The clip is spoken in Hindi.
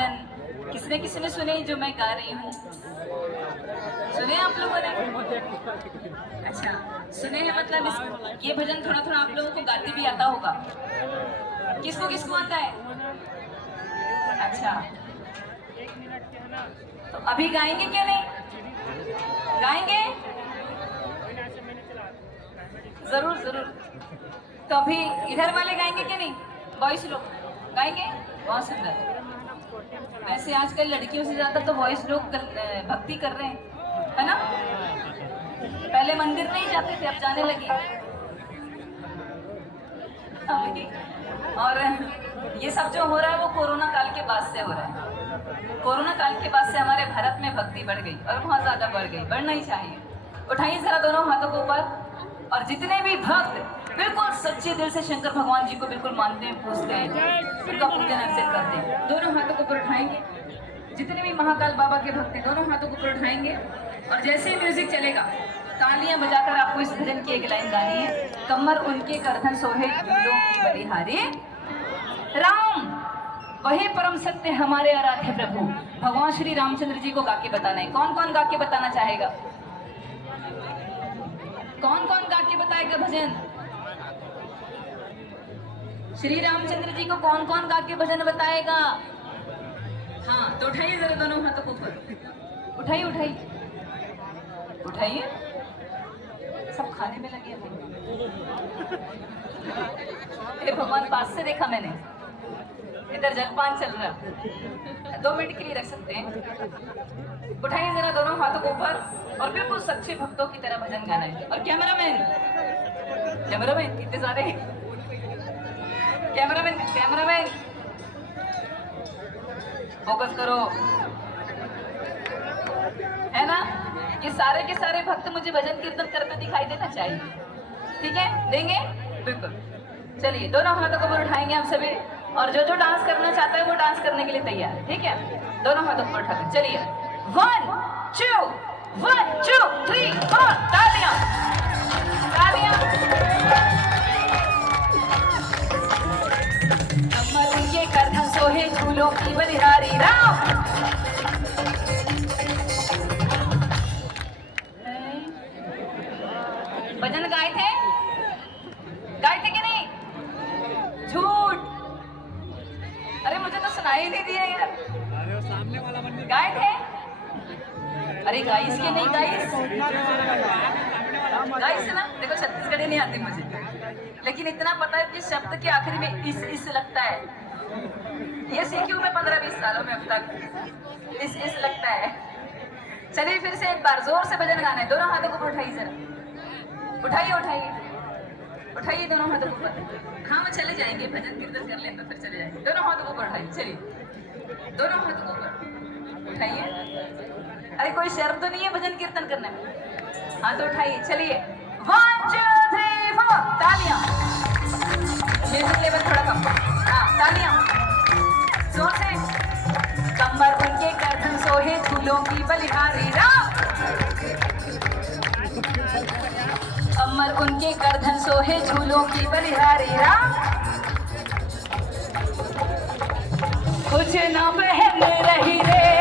भजन किसने किसने सुने जो मैं गा रही हूँ? सुने आप लोगों ने? अच्छा, सुने हैं मतलब ये भजन थोड़ा थोड़ा आप लोगों को गाते भी आता होगा। किसको किसको आता है? अच्छा, तो अभी गाएंगे क्या नहीं? गाएंगे जरूर जरूर। तो अभी इधर वाले गाएंगे क्या नहीं? वॉइस लोग गाएंगे? बहुत सुंदर। वैसे आजकल लड़कियों से ज्यादा तो वॉइस लोग भक्ति कर रहे हैं, है ना? पहले मंदिर नहीं जाते थे, अब जाने लगे। और ये सब जो हो रहा है वो कोरोना काल के बाद से हो रहा है। कोरोना काल के बाद से हमारे भारत में भक्ति बढ़ गई और बहुत ज्यादा बढ़ गई, बढ़ना ही चाहिए। उठाइए जरा दोनों हाथों को ऊपर, और जितने भी भक्त बिल्कुल सच्चे दिल से शंकर भगवान जी को बिल्कुल मानते हैं, पूजते हैं, उनका पूजन अर्चन करते हैं, दोनों हाथों को ऊपर उठाएंगे। जितने भी महाकाल बाबा के भक्त हैं दोनों हाथों को ऊपर उठाएंगे, और जैसे ही म्यूजिक चलेगा तालियां बजाकर आपको इस भजन की एक लाइन गानी है। कमर उनके करधन सोहे झूलों की बलिहारी राम, वही परम सत्य हमारे आराध्य प्रभु। भगवान श्री रामचंद्र जी को गा के बताना है। कौन कौन गा के बताना चाहेगा? कौन कौन गा के बताएगा भजन? श्री रामचंद्र जी को कौन कौन गा के भजन बताएगा? हाँ, तो उठाइए जरा दोनों हाथों को ऊपर, उठाइए उठाइए उठाइए। सब खाने में लगे थे। हे भगवान, पास से देखा मैंने, इधर जलपान चल रहा। 2 मिनट के लिए रख सकते हैं। उठाइए जरा दोनों हाथों को ऊपर, और बिल्कुल सच्चे भक्तों की तरह भजन गाना है। और कैमरामैन कितने सारे कैमरामैन फोकस करो, है ना? ये सारे के सारे भक्त मुझे भजन कीर्तन करते दिखाई देना चाहिए। ठीक है, देंगे बिल्कुल। चलिए दोनों हाथों को ऊपर उठाएंगे आप सभी, और जो जो डांस करना चाहता है वो डांस करने के लिए तैयार है। ठीक है, दोनों हाथों को उठाकर चलिए। 1 2 1 2 3 4 तालियां तालियां। कमर उनके करधन सोहे झूलों की बलिहारी राम। भजन गाए थे कि नहीं? झूठ। अरे मुझे तो सुनाई नहीं दिया यार। अरे सामने वाला मंदिर गाए थे? अरे गाइस के नहीं, गाइस ना, देखो छत्तीसगढ़ी नहीं आती मुझे, लेकिन इतना पता है कि शब्द के आखिरी में इस लगता है। ये सीखी हूँ मैं 15-20 सालों में अब तक, इस लगता है। चलिए फिर से एक बार जोर से भजन गाना है। दोनों हाथों को उठाइए जरा, उठाइए उठाइए दोनों हाथों को ऊपर। हाँ, वो चले जाएंगे, भजन कीर्तन कर लें तो फिर चले जाएंगे। दोनों हाथों को ऊपर उठाइए, चलिए दोनों हाथों को ऊपर उठाइए। अरे कोई शर्त तो नहीं है भजन कीर्तन करने में? हाँ तो उठाइए, चलिए 1 2 3 4 तालियां। म्यूजिक लेवल थोड़ा कम। हाँ, तालियां जोर से। कमर उनके गर्दन सोहे झूलों की बलिहारी राम। कमर उनके गर्दन सोहे झूलों की बलिहारी राम। कुछ न बहन रही रे